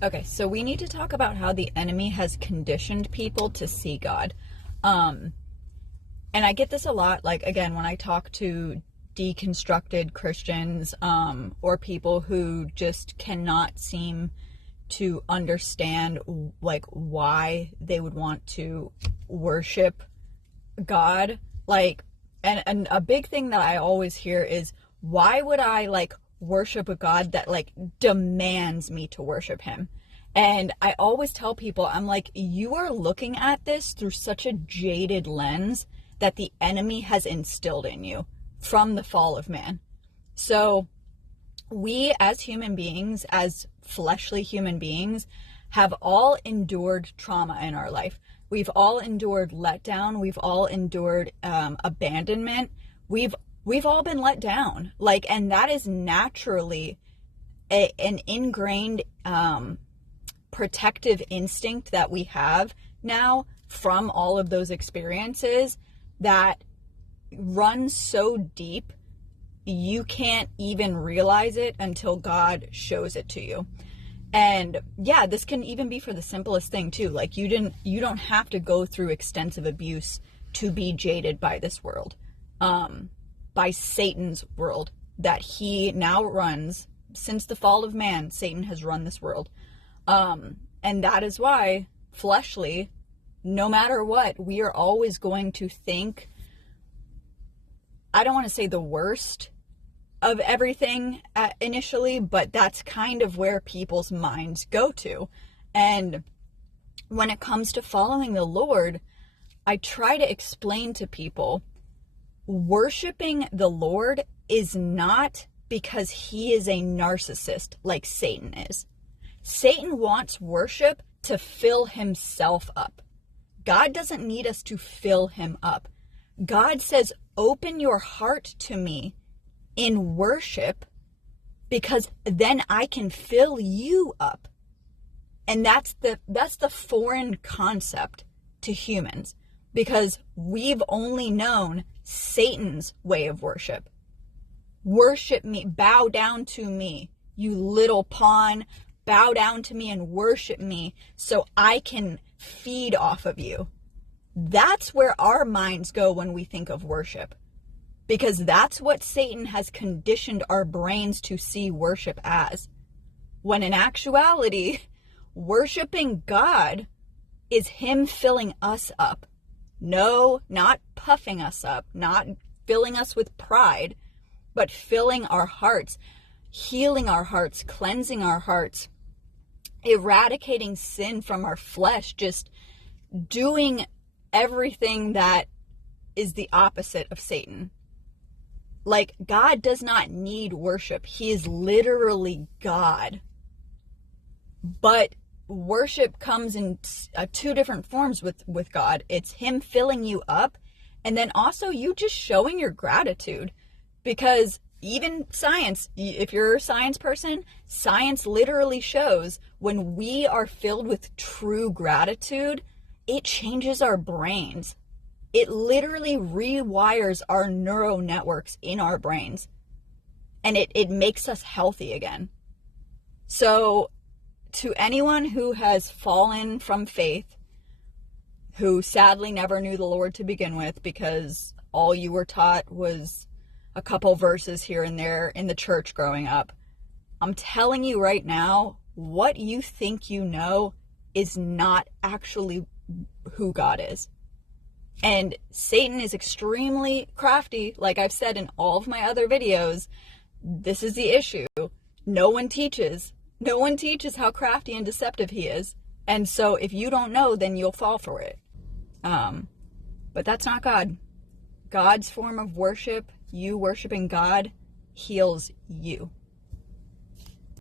Okay, so we need to talk about how the enemy has conditioned people to see God. Um, and I get this a lot, like, again, when I talk to deconstructed Christians, or people who just cannot seem to understand, like, why they would want to worship God. Like, and a big thing that I always hear is, why would I, like, worship a God that, like, demands me to worship him? And I always tell people, I'm like, you are looking at this through such a jaded lens that the enemy has instilled in you from the fall of man. So we as human beings, as fleshly human beings, have all endured trauma in our life. We've all endured letdown. We've all endured abandonment. We've all been let down. Like, and that is naturally an ingrained protective instinct that we have now from all of those experiences that runs so deep you can't even realize it until God shows it to you. And yeah, this can even be for the simplest thing too. Like, you don't have to go through extensive abuse to be jaded by this world, by Satan's world that he now runs. Since the fall of man, Satan has run this world. And that is why, fleshly, no matter what, we are always going to think, I don't want to say the worst of everything initially, but that's kind of where people's minds go to. And when it comes to following the Lord, I try to explain to people, worshiping the Lord is not because he is a narcissist like Satan is. Satan wants worship to fill himself up. God doesn't need us to fill him up. God says, open your heart to me in worship, because then I can fill you up. And that's the foreign concept to humans, because we've only known Satan's way of worship. Worship me, bow down to me, you little pawn, bow down to me and worship me so I can feed off of you. That's where our minds go when we think of worship, because that's what Satan has conditioned our brains to see worship as. When in actuality, worshiping God is him filling us up. No, not puffing us up, not filling us with pride, but filling our hearts, healing our hearts, cleansing our hearts, eradicating sin from our flesh, just doing everything that is the opposite of Satan. Like, God does not need worship. He is literally God. But worship comes in two different forms with God. It's him filling you up, and then also you just showing your gratitude. Because even science, if you're a science person, science literally shows when we are filled with true gratitude, it changes our brains. It literally rewires our neural networks in our brains. And it makes us healthy again. So to anyone who has fallen from faith, who sadly never knew the Lord to begin with, because all you were taught was a couple verses here and there in the church growing up, I'm telling you right now, what you think you know is not actually who God is. And Satan is extremely crafty. Like I've said in all of my other videos, this is the issue. No one teaches how crafty and deceptive he is. And so if you don't know, then you'll fall for it. But that's not God. God's form of worship, you worshiping God, heals you.